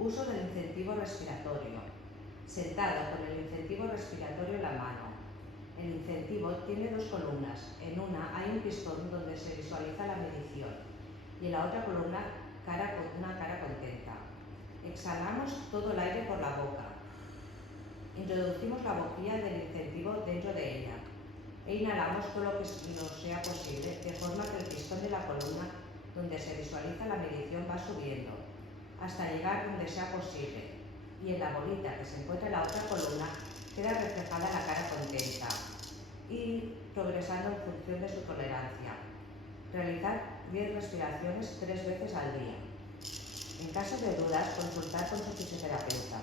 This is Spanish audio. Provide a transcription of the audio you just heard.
Uso del incentivo respiratorio. Sentado con el incentivo respiratorio en la mano. El incentivo tiene dos columnas. En una hay un pistón donde se visualiza la medición y en la otra columna una cara contenta. Exhalamos todo el aire por la boca. Introducimos la boquilla del incentivo dentro de ella e inhalamos todo lo que nos sea posible, de forma que el pistón de la columna donde se visualiza la medición va subiendo hasta llegar donde sea posible, y en la bolita que se encuentra en la otra columna queda reflejada la cara contenta y progresando en función de su tolerancia. Realizar 10 respiraciones 3 veces al día. En caso de dudas, consultar con su fisioterapeuta.